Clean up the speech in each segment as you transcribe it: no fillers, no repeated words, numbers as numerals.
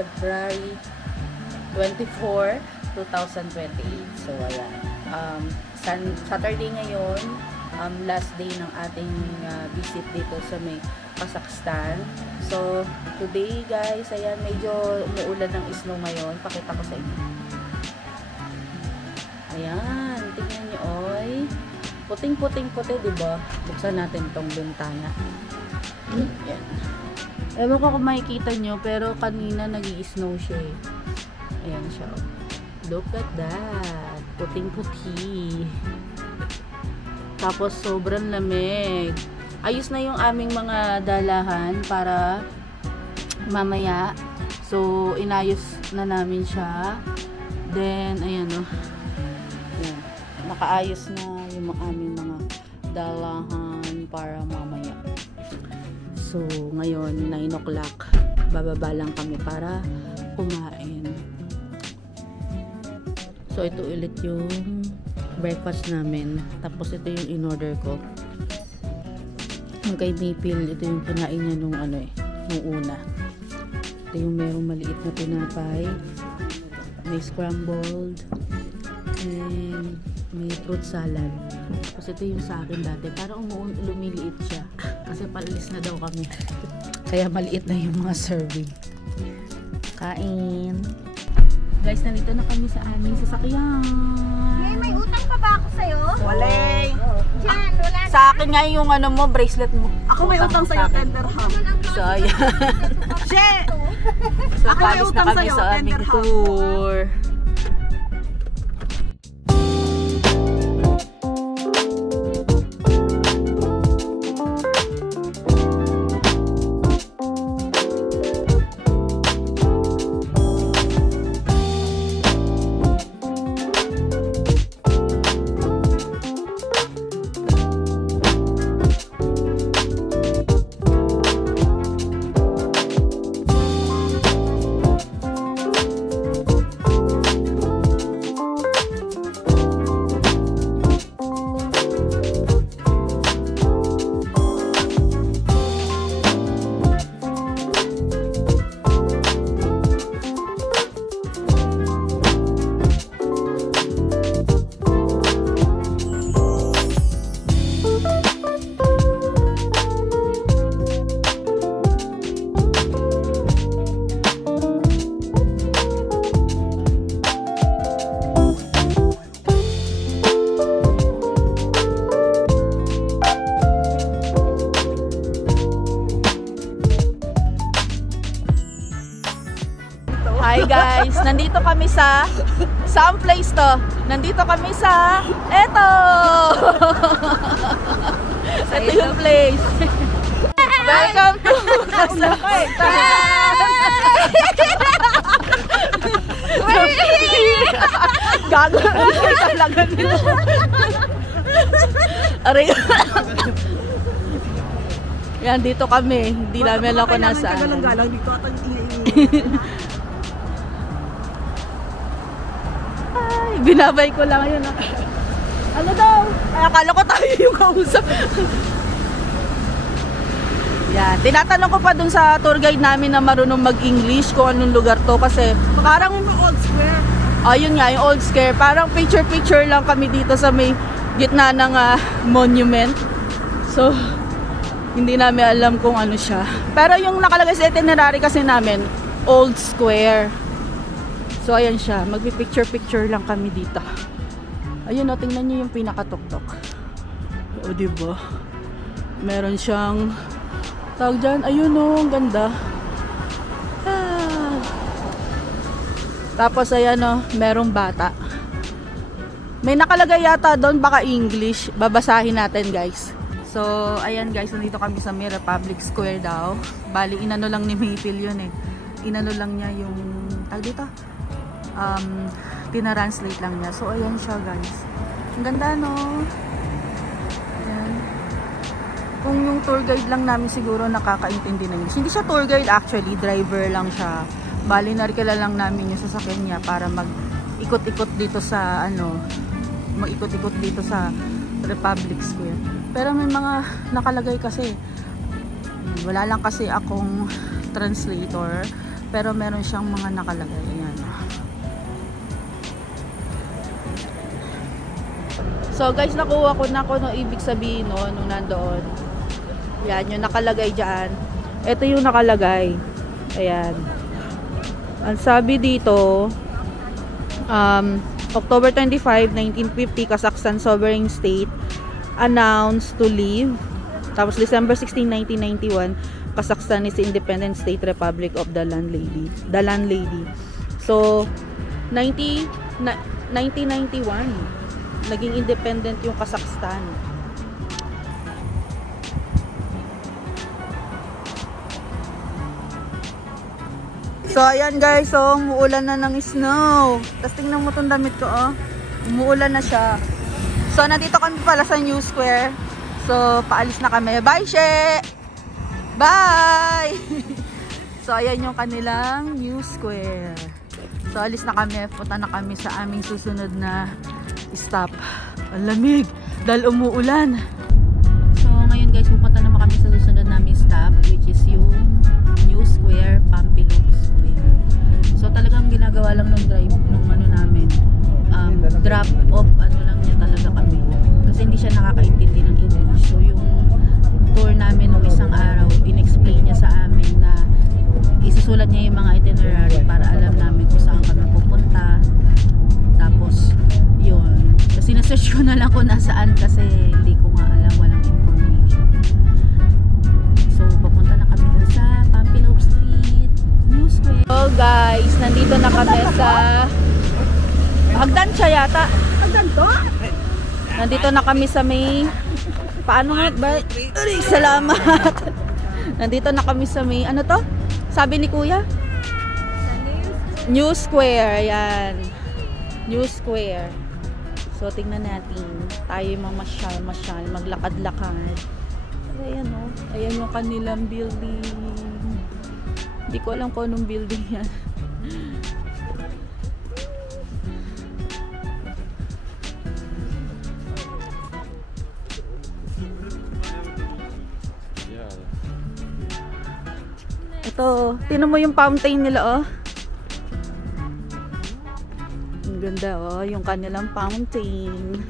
February 24, 2028. So, ayan. Saturday ngayon, last day ng ating visit dito sa may Kazakhstan. So, today guys, ayan, medyo umuulan ng snow ngayon. Pakita ko sa inyo. Ayan, tingnan nyo, oy. Puting-puting-puti, diba? Buksan natin tong bintana. Ayan. Ewan ko kung makikita nyo, pero kanina nag-i-snow siya eh. Ayan siya. Look at that. Puting-puti. Tapos sobrang lamig. Ayos na yung aming mga dalahan para mamaya. So, inayos na namin siya. Then, ayan o. Ayan. Nakaayos na yung aming mga dalahan para mamaya. So, ngayon, 9 o'clock. Bababa lang kami para kumain. So, ito ulit yung breakfast namin. Tapos, ito yung in-order ko. Yung kay Maple, ito yung kinain niya nung ano eh, nung una. Ito yung merong maliit na tinapay. May scrambled. And may fruit salad. Tapos, ito yung sa akin dati. Parang lumiliit siya. Kasi palalis na daw kami. Kaya maliit na yung mga serving. Kain. Guys, nandito na kami sa aming sasakyan. May utang pa ba ako sa'yo? Walay. Diyan, wala na. Sa akin nga yung ano mo, bracelet mo. Ako may utang sa'yo, tenderham. So, ayan. She! So, Ako may palis na utang kami sa'yo, sa aming tenderham. tour. Hi guys, nandito kami sa saan place to? Nandito kami sa eto. Ito yung place. Welcome to Kazakhstan. Gago talaga nito. Aray. Yan, dito kami. Hindi namin alam kung nasaan. Galang dito at Binabay ko lang yun. Ano daw? Ay, akala ko tayo yung kausap. Yan. Tinatanong ko pa dun sa tour guide namin na marunong mag-English kung anong lugar to. Kasi parang yung old square. Ayun nga, yung old square. Parang picture-picture lang kami dito sa may gitna ng monument. So, hindi namin alam kung ano siya. Pero yung nakalagay sa itinerary kasi namin, old square. So, ayan siya. Magpipicture-picture lang kami dito. Ayun o, tingnan nyo yung pinakatuktok. O, diba? Meron siyang tawag dyan. Ayun o, ang ganda. Ah. Tapos, ayan o, merong bata. May nakalagay yata doon, baka English. Babasahin natin, guys. So, ayan guys, nandito kami sa may Republic Square daw. Bali, inano lang ni Maple yun eh. Inano lang niya yung, tawag dito? Tinatranslate lang niya. So, ayan siya guys. Ang ganda, no? Ayan. Kung yung tour guide lang namin siguro nakakaintindi ng English. Hindi siya tour guide actually, driver lang siya. Bali, narikila lang namin yung sasakyan niya para mag-ikot-ikot dito sa, mag-ikot-ikot dito sa Republic Square. Pero may mga nakalagay kasi. Wala lang kasi akong translator. Pero meron siyang mga nakalagay. Ayan. So guys, nakuha ko na kung ano ibig sabihin no, nung nandoon. Yan, yung nakalagay dyan. Ito yung nakalagay. Ayan. Ang sabi dito, October 25, 1950, Kazakhstan sovereign state announced to leave. Tapos December 16, 1991, Kazakhstan is independent state republic of the landlady. So, 1991, naging independent yung Kazakhstan. So, ayan guys, so, umuulan na ng snow. Tapos tingnan mo itong damit ko, oh. Umuulan na siya. So, nandito kami pala sa New Square. So, paalis na kami. Bye, She! Bye! So, ayan yung kanilang New Square. So, alis na kami. Punta na kami sa aming susunod na stop. Ang lamig dahil umuulan. So, ngayon guys, pupunta naman kami sa susunod namin stop, which is yung New Square, Pampilhof Square. So, talagang ginagawa lang ng drive nung ano namin. Drop off, ano lang niya talaga kami. Kasi hindi siya nakakaintindi ng English. So, yung tour namin nung isang araw, in-explain niya sa amin na isusulat niya yung mga itinerary para alam namin kung saan kami pupunta. Tapos, yun. Kasi na-search ko na lang kung nasaan kasi hindi ko nga alam, walang information. So, papunta na kami dun sa Pampilhof Street, New Square. So guys, nandito na kami sa Hagdan siya yata. Hagdan to? Nandito na kami sa may paano nga ba? Salamat. Nandito na kami sa may ano to? Sabi ni Kuya? New Square, ayan. New Square. So, tingnan natin. Tayo mamasyal, maglakad-lakad. Ayan o. Ayan yung kanilang building. Hindi ko alam kung anong building yan. Ito, tinan mo yung fountain nila oh. Ang ganda oh, yung kanilang fountain.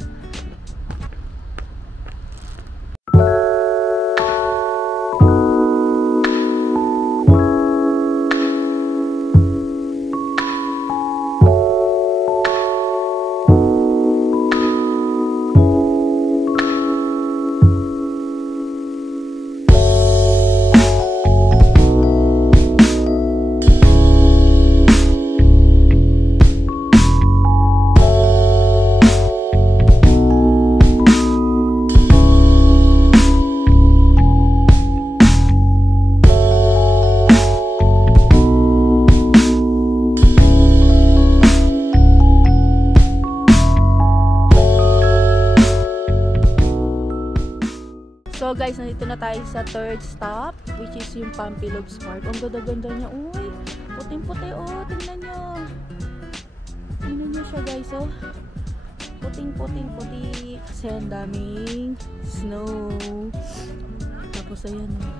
So guys, nandito na tayo sa third stop, which is yung Pampilhof Park. Ang ganda-ganda niya. Uy, puting-puti oh. Tingnan nyo. Tingnan nyo siya guys oh. Puting-puting-puti. Kasi ang daming snow. Tapos ayan oh.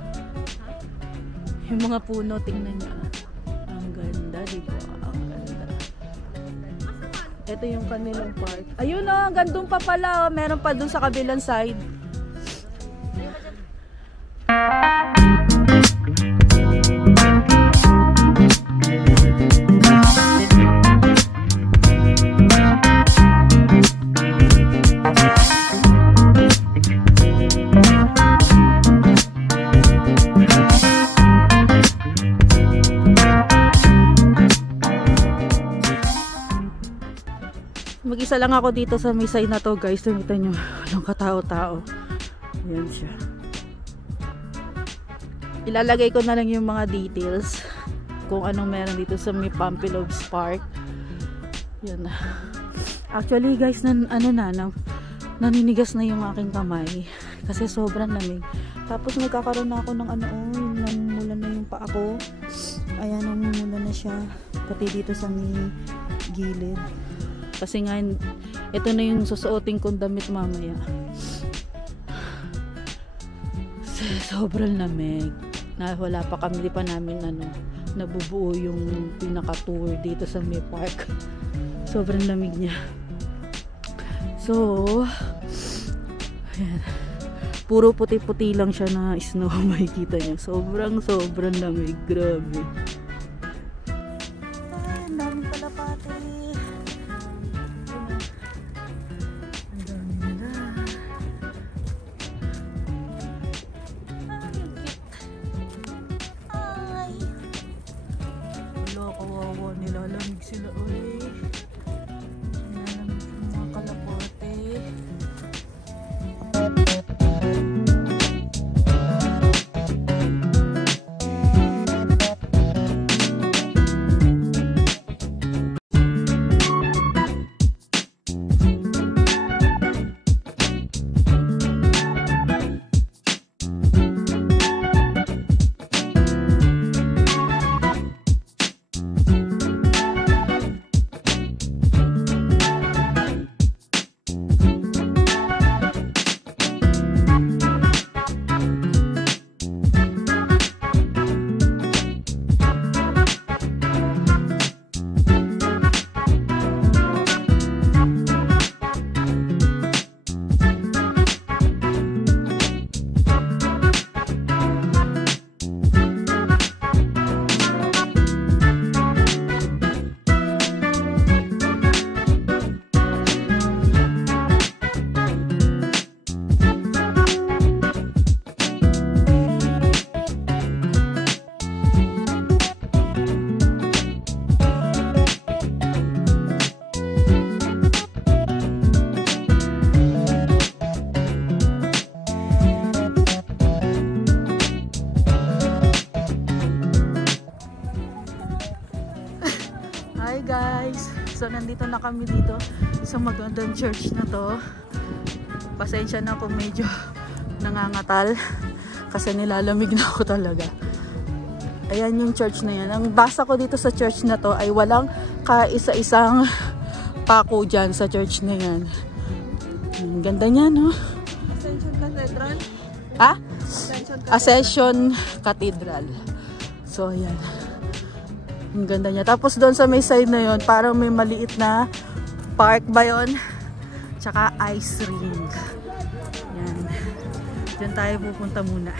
Yung mga puno, tingnan nyo. Ang ganda, diba? Ang ganda. Ito yung kanilang park. Ayun oh, gandun pa pala oh. Meron pa dun sa kabilang side. Mag-isa lang ako dito sa may side na to guys. Tumita nyo, walang katao-tao. Ayan siya. Ilalagay ko na lang yung mga details kung anong meron dito sa may Pampilhof Park. Yan. Actually guys, naninigas na yung aking kamay kasi sobrang lamig. Tapos nagkakaroon na ako ng namumula na yung paa ko. Ayan, namumula na siya. Pati dito sa may gilid. Kasi nga, ito na yung susuotin kong damit mamaya. Sobrang lamig. Wala pa kami, di pa namin nabubuo yung pinaka-tour dito sa May Park. Sobrang lamig niya. So, ayan. Puro puti-puti lang siya na snow, makikita niyo. Sobrang lamig. Grabe. Ang daming kalapate. Ang dami nila. Ay, ang cute. Ay. Wala, kawawa. Nilalamig sila. Uy. Nilalamig yung mga kalapate. Hi guys! So nandito na kami dito sa magandang church na to. Pasensya na kung medyo nangangatal kasi nilalamig na ako talaga. Ayan yung church na yan. Ang basa ko dito sa church na to ay walang kaisa-isang pako dyan sa church na yan. Ang ganda niya, no? Ascension Cathedral. Ha? Ascension Cathedral. Ascension Cathedral. So ayan. Ang ganda niya. Tapos doon sa may side na yon, parang may maliit na park ba yun? Tsaka ice rink. Yan. Diyan tayo pupunta muna.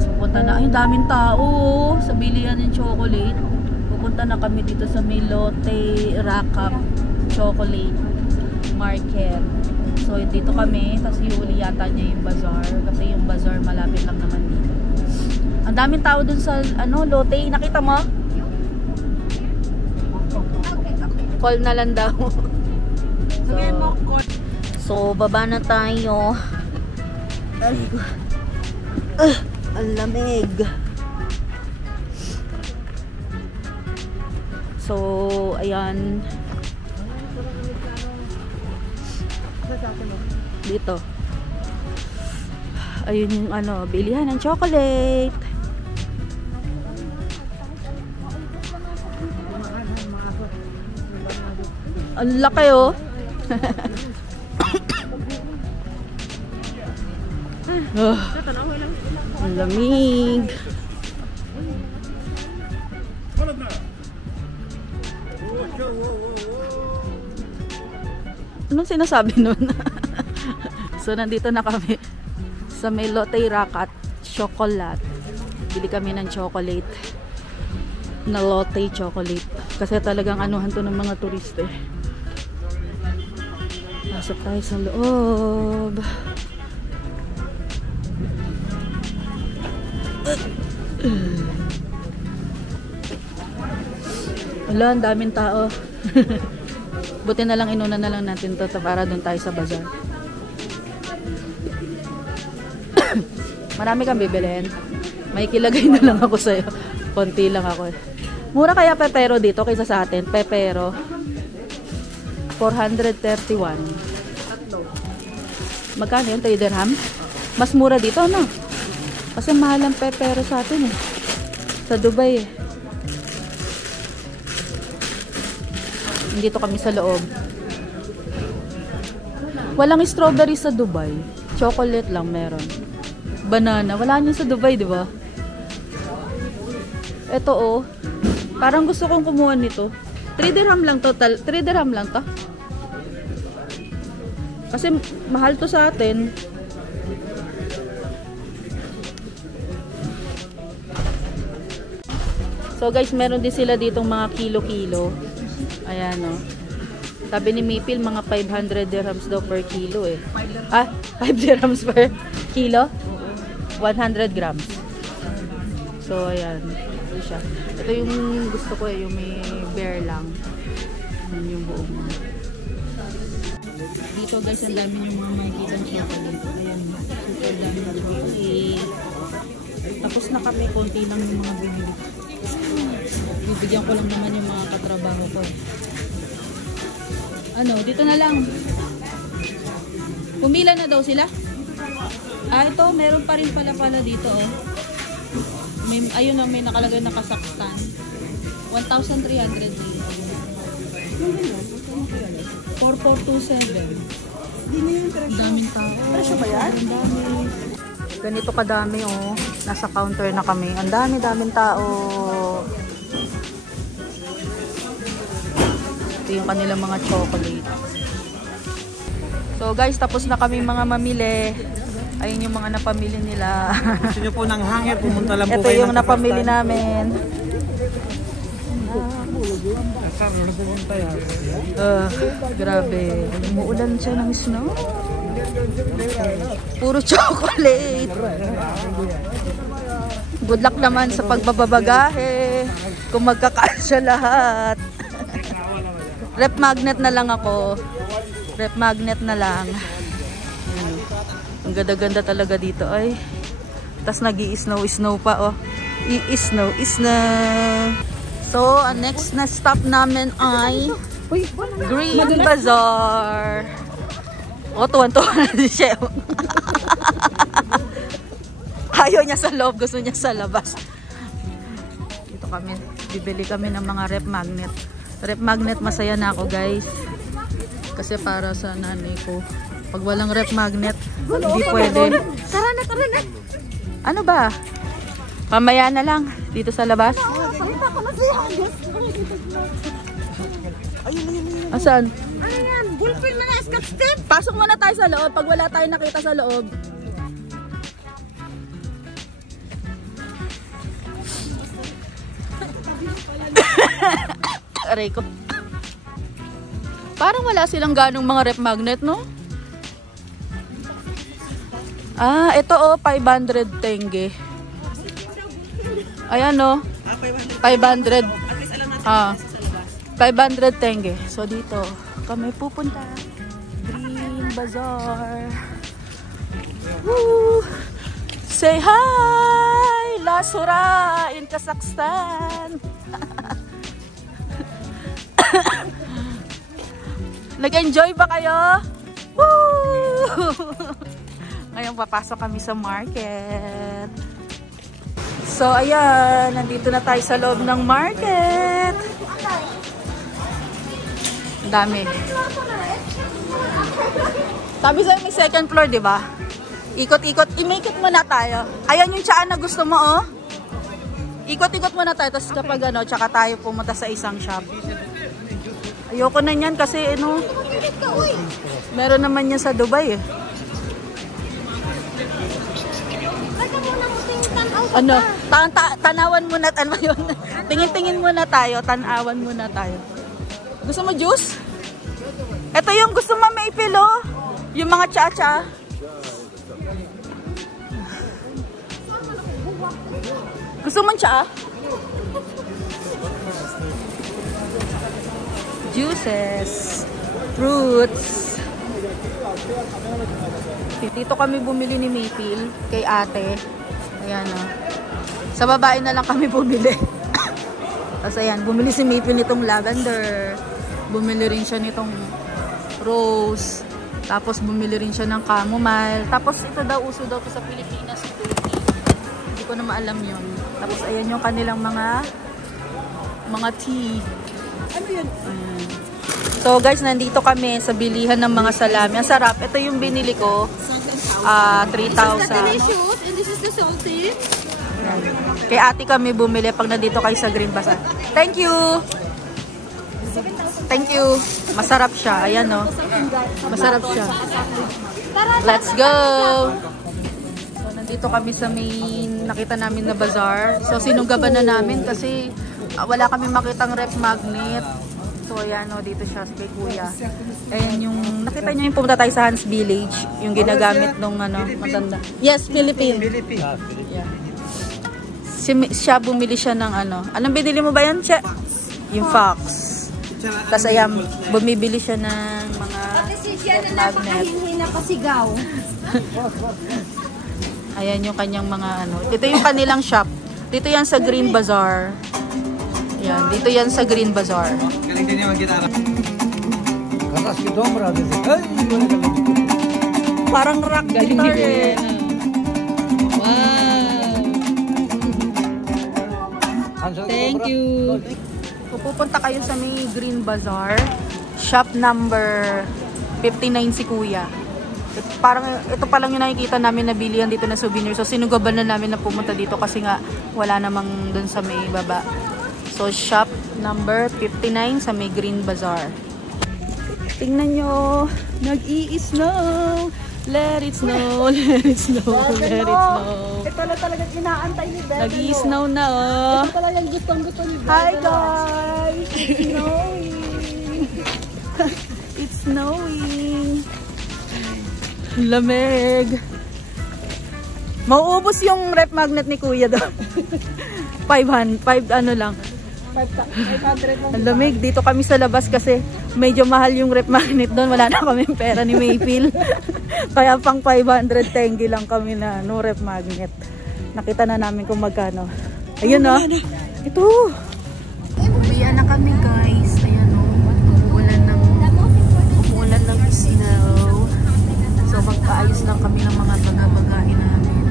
guys, pupunta na. Ay, daming tao sa bilihan ng chocolate. Pupunta na kami dito sa Lotte Rakap Chocolate Market. So dito kami, tapos iuli yata niya yung bazaar kasi yung bazaar malapit lang naman dito. Ang daming tao dun sa Lotte, nakita mo? Call na lang daw. So baba na tayo. Ang lamig. So ayan. Dito. Ayun yung bilihan ng chocolate. Ang laki oh. Ang lamig. Anong sinasabi nun? So nandito na kami sa Lotte Rakap Chocolate. Bili kami ng chocolate na Lotte chocolate kasi talagang anuhan to ng mga turiste. Pasok tayo sa loob. Wala, ang daming tao. Buti na lang inuna na lang natin to para doon tayo sa bazaar. Marami kang bibilhin. May kilagay na lang ako sa'yo. Konti lang ako eh. Mura kaya pepero dito kaysa sa atin. Pepero 431. Magkano yun? 3 dirham? Mas mura dito, no? Kasi mahal ang pepero sa atin eh. Sa Dubai eh. Dito kami sa loob. Walang strawberry sa Dubai. Chocolate lang meron. Banana. Wala niyo sa Dubai, di ba? Ito oh. Parang gusto kong kumuha nito. 3 dirham lang total. 3 dirham lang to. Kasi mahal to sa atin. So guys, meron din sila ditong mga kilo-kilo. Ayan o. Sabi ni Maple, mga 500 dirhams daw per kilo eh. 5 dirhams per kilo? 100 grams. So ayan. Ito siya. Ito yung gusto ko eh, yung may bear lang. Ayan yung buong. Dito guys, ang dami yung mga makikita ng chocolate. Ayan, super dami ng chocolate. Tapos na kami, konti lang yung mga bibili. Bibigyan ko lang naman yung mga katrabaho ko. Dito na lang. Pumila na daw sila? Ito, meron pa rin pala dito oh. Ayun may nakalagay na Kazakhstan. 1,300 dito. 4427. Daming tao. Presyo ba yan? Ganito kadami oh. Nasa counter na kami. Ang daming tao. Ito yung kanilang mga chocolate. So guys, tapos na kami mga mamili. Ayun yung mga napamili nila. Gusto nyo po ng hangir, pumunta lang po ito kayo. Ito yung napamili namin. Grabe. Umuulan siya ng snow. Puro chocolate. Good luck naman sa pagbababagahe. Kung magkakasya lahat. Rep magnet na lang ako. Rep magnet na lang. Ang ganda-ganda talaga dito ay. Tapos nag-i-snow pa oh. I-snow. So, ang next na stop namin ay Green Bazaar. O, tuwan-tuwan na si Chef. Ayaw niya sa loob, gusto niya sa labas. Dito kami, bibili kami ng mga rep magnet. Rep magnet, masaya na ako guys. Kasi para sa nanay ko. Pag walang rep magnet, hindi pwede. Tara na. Ano ba? Pamaya na lang, dito sa labas. Asan? Ano yan? Bullpen na scotch tape? Pasok muna tayo sa loob. Pag wala tayong nakita sa loob. Aray ko. Parang wala silang ganong mga rep magnet, no? Ah, ito oh, 500 tenge. Ayan oh. 500. 500 tenge. So dito kami pupunta. Green Bazaar. Woo! Say hi! Lasura in Kazakhstan. Nag-enjoy ba kayo? Woo! Ngayon papasok kami sa market. So ayan, nandito na tayo sa loob ng market. Ang dami. Sabi sa'yo may second floor, di ba? Ikot-ikot. Imikot muna tayo. Ayan yung tsaan na gusto mo, oh. Ikot-ikot muna tayo. Tapos kapag ano, tsaka tayo pumunta sa isang shop. Ayoko na yan kasi ano, meron naman yan sa Dubai eh. Ano, tanawan muna, ano yun? Tingin-tingin muna tayo, tanawan muna tayo. Gusto mo juice? Ito yung gusto mo maple, oh. Yung mga cha-cha. Gusto mo cha? Juices, fruits. Dito kami bumili ni Maple kay ate. Ayan o. Sa babae na lang kami bumili. Tapos ayan, bumili si Maple nitong lavender. Bumili rin siya nitong rose. Tapos bumili rin siya ng chamomile. Tapos ito daw, uso daw to sa Pilipinas. Hindi ko na maalam yun. Tapos ayan yung kanilang mga tea. Ano yun? So guys, nandito kami sa bilihan ng mga salami. Ang sarap. Ito yung binili ko. 3,000. This is the delicious and this is the salty. Kay ate kami bumili pag nandito kayo sa Green Bazaar. Thank you! Thank you! Masarap siya. Ayan o. Masarap siya. Let's go! So, nandito kami sa main nakita namin na bazaar. So, sinunggaban na namin kasi wala kami makitang rep magnet. So, ayan o. Dito siya kay kuya. Ayan yung, nakita niyo yung pumunta tayo sa Hans Village. Yung ginagamit nung ano, matanda. Yes, Philippine. Yeah. Siya bumili siya ng ano. Anong binili mo ba yan, Che? Yung Fox. Tapos ayan, bumibili siya ng mga magnet. Ayan yung kanyang mga ano. Ito yung kanilang shop. Dito yan sa Green Bazaar. Yan, dito yan sa Green Bazaar. Galing din yung gitara. Parang rock guitar eh. Thank you. Pupunta kayo sa may Green Bazaar. Shop number 59 si kuya. Parang ito pa lang yung nakikita namin na bilihan dito na souvenir. So sinugaban na namin na pumunta dito kasi nga wala namang dun sa may baba. So shop number 59 sa may Green Bazaar. Tingnan nyo. Nag-i-snow. Let it snow, let it snow, let it snow. Ito lang talaga inaantay ni Bebe. Nag-i-snow na oh. Ito talaga yung gustong-gusto ni Bebe. Hi guys! It's snowing! It's snowing! Lamig! Mauubos yung rep magnet ni kuya doon. 5 ano lang. 500 lang. Ang lamig. Dito kami sa labas kasi medyo mahal yung rep magnet doon. Wala na kami pera ni Maple. Kaya pang 500 tenge lang kami na no rep magnet. Nakita na namin kung magkano. Ayun o. Ito. Uwian na kami guys. Ayan o. Umuulan ng snow. So magpaayos lang kami ng mga bagay namin.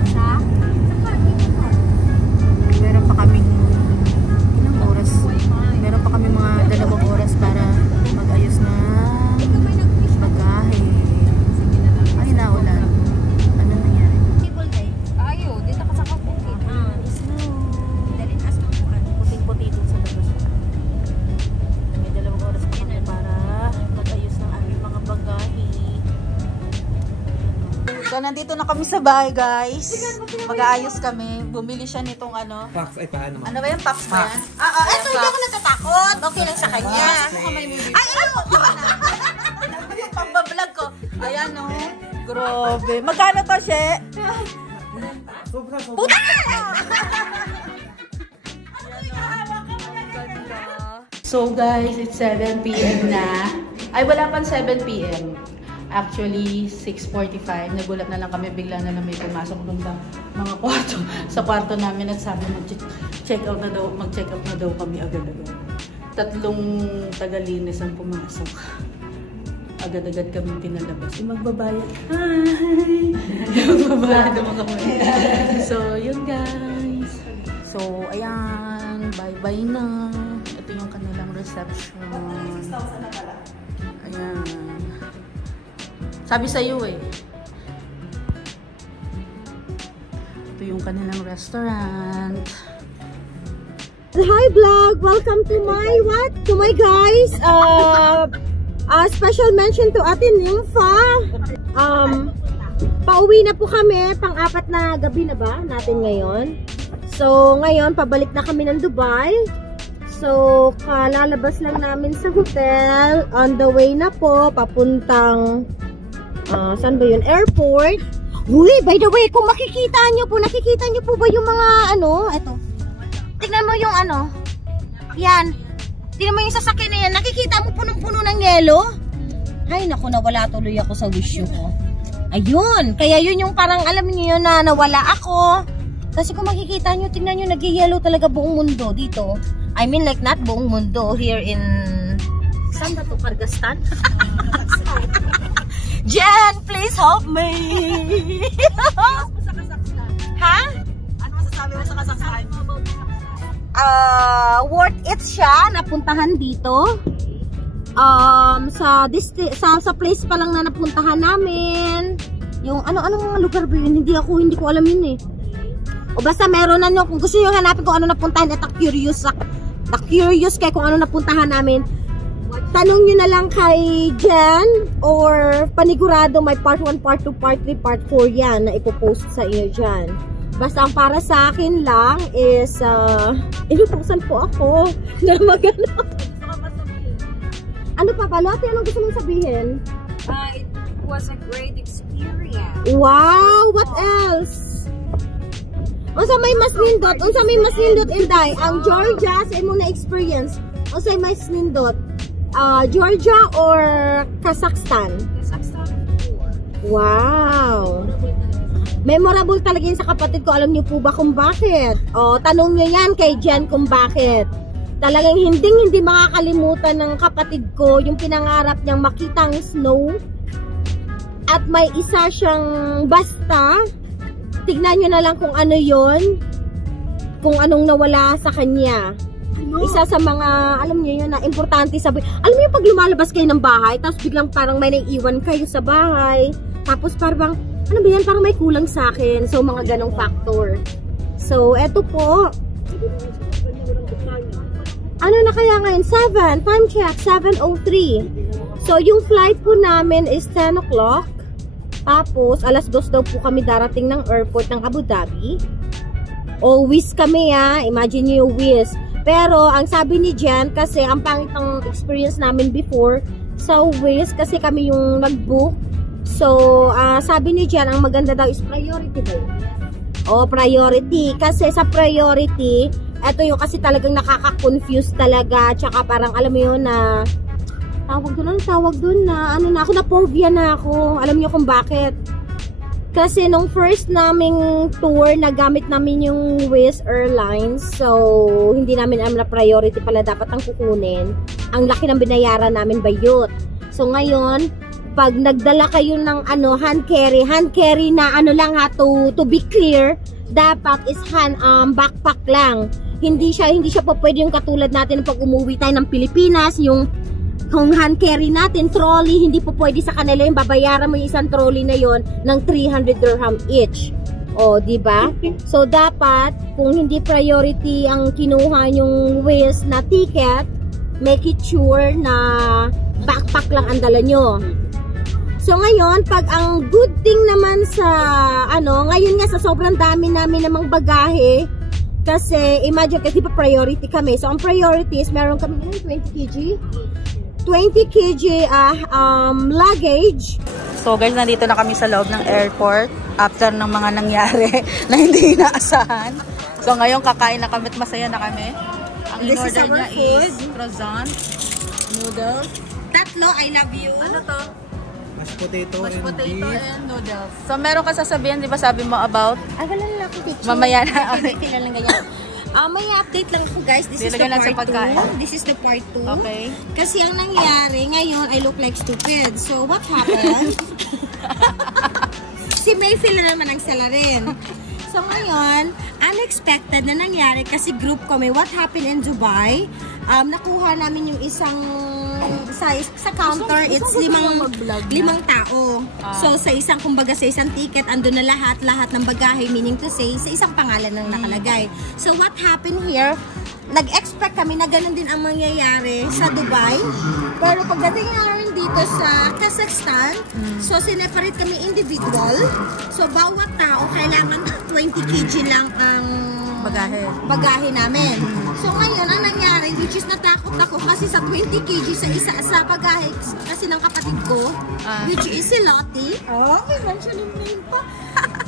Meron pa kaming meron pa kami mga 2 oras para mag-ayos na bagahe. Ay, naulan. Ano nangyari? Ayo, dito ka sa kapungkit. Snow. Puting-puti dun sa labas. May 2 oras pa kami para mag-ayos ng aming mga bagahe. So, nandito na kami sa bahay, guys. Mag-aayos kami. Bumili siya nitong ano. Pax, ay paano ma? Ano ba yung Pax ba yan? Eto, hindi ako natatakot. Okay lang sa kanya. Ay, ano? Yung pambablog ko. Ayan, no. Grabe. Magkano to, She? Sobra. Puta! So guys, it's 7 p.m. na. Ay, wala pang 7 p.m. Actually, 6:45. Nagulat na lang kami. Bigla na lang may pumasok dun sa mga kwarto. Sa kwarto namin at sabi mag-check out na daw kami agad-agad. 3 tagalinis ang pumasok. Agad-agad kami pinalabas. Magbabayad. Hi! Magbabayad naman kami. So, yun guys. So, ayan. Bye-bye na. Ito yung kanilang reception. Ayan. Sabi sa'yo eh. Ito yung kanilang restaurant. Hi vlog! Welcome to my To my guys! Special mention to Ate Nympha. Pauwi na po kami. Pang-4 na gabi na ba natin ngayon? So, ngayon, pabalik na kami ng Dubai. So, kalalabas lang namin sa hotel. On the way na po, papuntang saan ba yun? Airport. Uy, by the way, kung nakikita nyo po ba yung mga eto. Tingnan mo yung yan. Tingnan mo yung sasakyan na yan. Nakikita mo punong-puno ng yelo? Ay, naku, nawala tuloy ako sa wish ko. Ayun, kaya yun yung parang alam niyo yun na nawala ako. Kasi kung makikita nyo, tingnan nyo, nag-yellow talaga buong mundo dito. I mean like not buong mundo here in... Saan ba ito? Kyrgyzstan? Jen, please help me! Ha? Ano masasabi mo sa Kazakhstan? Worth it siya, napuntahan dito. Sa place pa lang na napuntahan namin. Yung anong lugar ba yun? Hindi ko alam yun eh. O basta meron na nyo, kung gusto nyo hanapin kung ano napuntahan, at curious kay kung ano napuntahan namin, tanong nyo na lang kay Jen, or panigurado may part 1, part 2, part 3, part 4 yan na ipopost sa inyo dyan. Basta ang para sa akin lang is inutusan po ako na magano. Ano pa ba, Lotte? Anong gusto mong sabihin? It was a great experience. Wow! What else? Unsa may mas nindot inday ang Georgia sa imong na-experience. Unsa may mas nindot? Georgia or Kazakhstan? Kazakhstan 4. Wow! Memorable talaga yun sa kapatid ko. Alam niyo po ba kung bakit? O, tanong niyo yan kay Jen kung bakit. Talagang hindi makakalimutan ng kapatid ko yung pinangarap niyang makitang snow. At may isa siyang basta. Tignan nyo na lang kung ano yon, kung anong nawala sa kanya. Isa sa mga, alam nyo yun, na importante sabi. Alam mo yung pag lumalabas kayo ng bahay, tapos biglang parang may naiiwan kayo sa bahay. Tapos parang, ano ba yan, parang may kulang sa akin. So, mga ganong factor. So, eto po. Ano na kaya ngayon? 7. Time check. 7:03. So, yung flight po namin is 10 o'clock. Tapos, 2:00 daw po kami darating ng airport ng Abu Dhabi. O, Wizz kami ha. Imagine nyo yung Wizz. Pero, ang sabi ni Jen, kasi ang pangit ng experience namin before sa Wizz, kasi kami yung nag-book. So, sabi ni Jen, ang maganda daw is priority ba? O, priority. Kasi sa priority, eto yung kasi talagang nakaka-confuse talaga. Tsaka parang alam mo yun na tawag doon na ano na ako, na-phobia na ako. Alam niyo kung bakit? Kasi nung first naming tour, nagamit namin yung Wizz Airlines. So, hindi namin alam na priority pala dapat ang kukunin. Ang laki ng binayaran namin bayot. So, ngayon, pag nagdala kayo ng hand carry na ano lang ha, to be clear, dapat is backpack lang. Hindi siya po pwede yung katulad natin pag umuwi tayo ng Pilipinas, yung kung hand carry natin, trolley, hindi po pwede sa kanila yung babayaran mo yung isang trolley na yon ng 300 dirham each. O, diba? So, dapat, kung hindi priority ang kinuha yung Wizz na ticket, make it sure na backpack lang ang dala nyo. So, So ngayon, pag ang good thing naman sa ngayon nga sa sobrang dami namin namang bagahe, kasi imagine kasi pa priority kami. So ang priority is meron kami 20 kg luggage. So guys, nandito na kami sa loob ng airport after ng mga nangyari na hindi inaasahan. So ngayon kakain na kami at masaya na kami. Ang in-order niya is croissant, noodles. Tatlo, I love you. Ano to? Mashed potato, Mashed and potato beef. and noodles. So meron ka sasabihin, di ba sabi mo about? Ay, wala lang akong picture. Mamaya na. Okay, lang ganyan. May update lang ako guys. This is the Dilagyan lang sa part pagkain. 2. This is the part 2. Okay. Kasi ang nangyari, ngayon, I look like stupid. So, what happened? Si Mayfield na naman ang salarin. So, ngayon, unexpected na nangyari kasi group kami. What happened in Dubai? Nakuha namin yung isang size sa counter. It's limang tao. So, sa isang, kumbaga sa isang ticket, andun na lahat ng bagahe, meaning to say, sa isang pangalan lang nakalagay. So, what happened here? Nag-expect kami na ganun din ang mangyayari sa Dubai. Pero pagdating namin dito sa Kazakhstan, so sineparate kami individual. So bawat tao kailangan 20 kg lang ang bagahe namin. So ngayon, ang nangyari, which is natakot ako kasi sa 20 kg sa bagahe kasi ng kapatid ko, which is si Lottie. May mention yung name pa.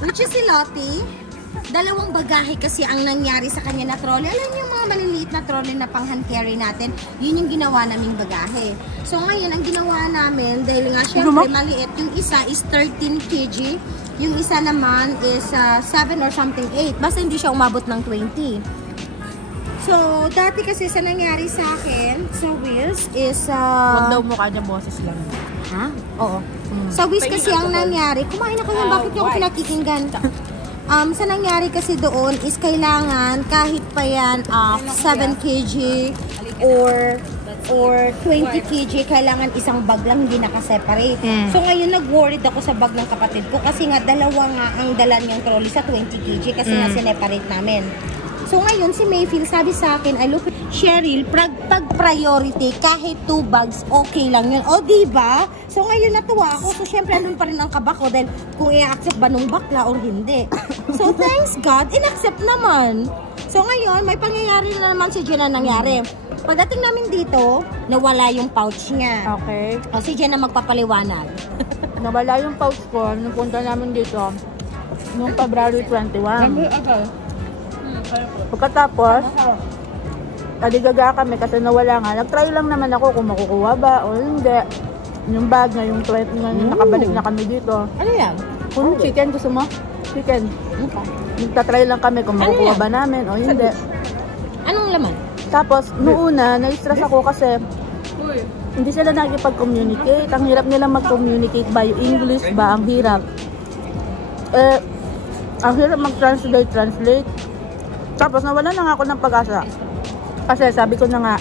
Which is si Lottie. Dalawang bagahe kasi ang nangyari sa kanya na trolley. Alam niyo yung mga maliliit na trolley na pang hand carry natin, yun yung ginawa naming bagahe. So ngayon, ang ginawa namin, dahil nga syempre maliit, yung isa is 13 kg, yung isa naman is 7 or something 8. Basta hindi siya umabot ng 20. So, dati kasi sa nangyari sa akin, sa Wheels, is... Huwag daw mukha niya, boses lang. Ha? Oo. Sa Wheels kasi ang nangyari, kumain na kayo, bakit niyo ako pinakikinggan? Sa nangyari kasi doon is kailangan kahit pa yan 7 kg or 20 kg, kailangan isang bag lang, hindi nakaseparate. So ngayon nag-worried ako sa bag ng kapatid ko kasi nga dalawa nga ang dala niyang trolley sa 20 kg kasi nga sineparate namin. So ngayon si Mayfield sabi sa akin, I look, Cheryl, pag priority kahit 2 bags okay lang yun. O diba? So ngayon natuwa ako. So syempre andun pa rin ang kaba ko dahil kung i-accept ba nung bakla or hindi. So thanks God, in-accept naman. So ngayon may pangyayari na naman si Jenna nangyari. Pagdating namin dito, nawala yung pouch niya. Okay. O si Jenna magpapaliwanag. Nawala yung pouch ko nung punta namin dito noong February 21. Pagkatapos, aligaga kami kasi nawala nga. Nag-try lang naman ako kung makukuha ba o hindi. Yung bag na yung 20 nga nakabalik na kami dito. Ano yan? Kung chicken, gusto mo? Chicken. Nagtatry lang kami kung makukuha ba namin o hindi. Anong laman? Tapos, noong una, na-stress ako kasi hindi sila nakikipag-communicate. Ang hirap nila mag-communicate ba yung English ba? Ang hirap. Ang hirap mag-translate. Tapos nawala na nga ako ng pag-asa. Kasi sabi ko na nga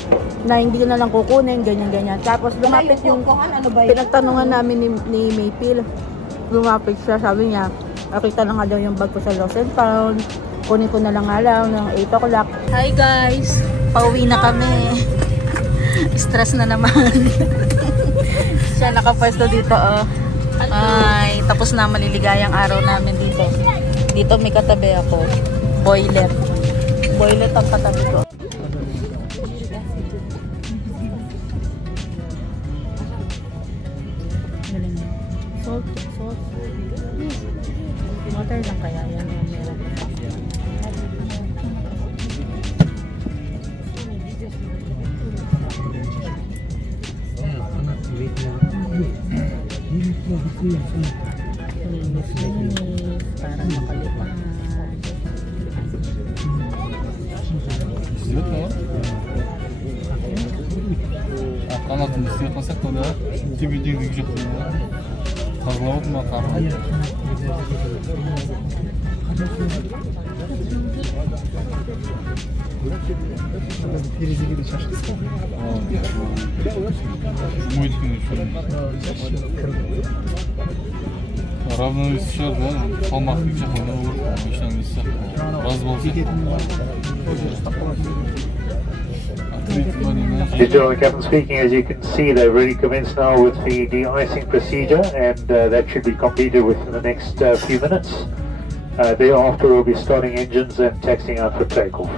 na hindi ko na lang kukunin, ganyan-ganyan. Tapos lumapit yung pinagtanungan namin ni Mayfield. Lumapit siya, sabi niya, nakita na nga daw yung bag ko sa Lost and Found. Kunin ko na lang nga lang ng 8 o'clock. Hi guys! Pauwi na kami. Stress na naman. Siya nakapwesto dito oh. Ay, tapos na maliligayang araw namin dito. Dito may katabi ako. Boiler. Boiler ang katabi ko. Salt. Water lang kaya yan yung meron. Linis, para makalipan. Kanatını istiyorsak da 2 video yüksek Kazlavat makarna. Перезагиды шашлыка. Мойткин еще. Равно сейчас, да, салмақ yüksek ona olur. İşten gitse. Az bolsa. This is John, the captain speaking. As you can see, they've already commenced now with the de-icing procedure, and that should be completed within the next few minutes. Thereafter, we'll be starting engines and taxiing out for takeoff.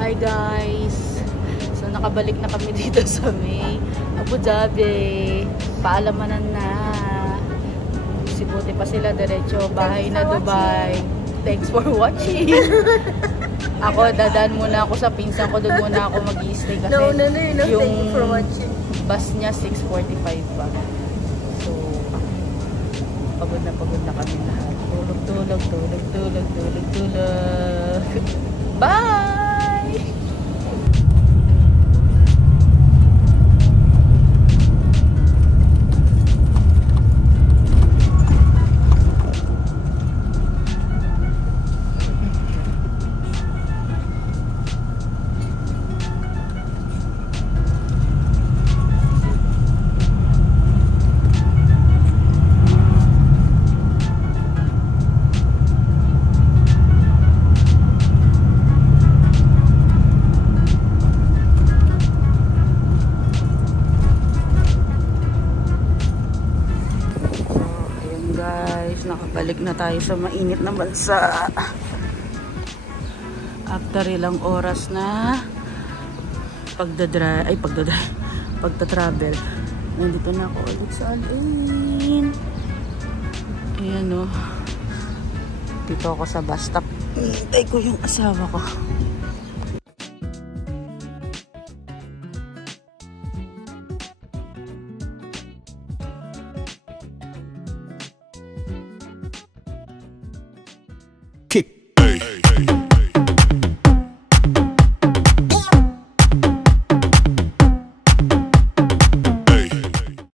Hi guys! So nakabalik na kami dito sa may Abu Dhabi. Paalamanan na. Si buti pa sila diretso. Bahay na Dubai. Thanks for watching. Ako, dadaan muna ako sa pinsan ko. Doon muna ako mag-i-stay kasi No, yung thank you for watching. bus niya 6:45 pa. So, pagod na kami lahat. Tulog. Bye! Nakabalik na tayo sa mainit na bansa after ilang oras na pagta-travel. Nandito na ako ulit sa Al-Ain. Ayan o, dito ako sa bus stop. Hintay ko yung asawa ko. Kick.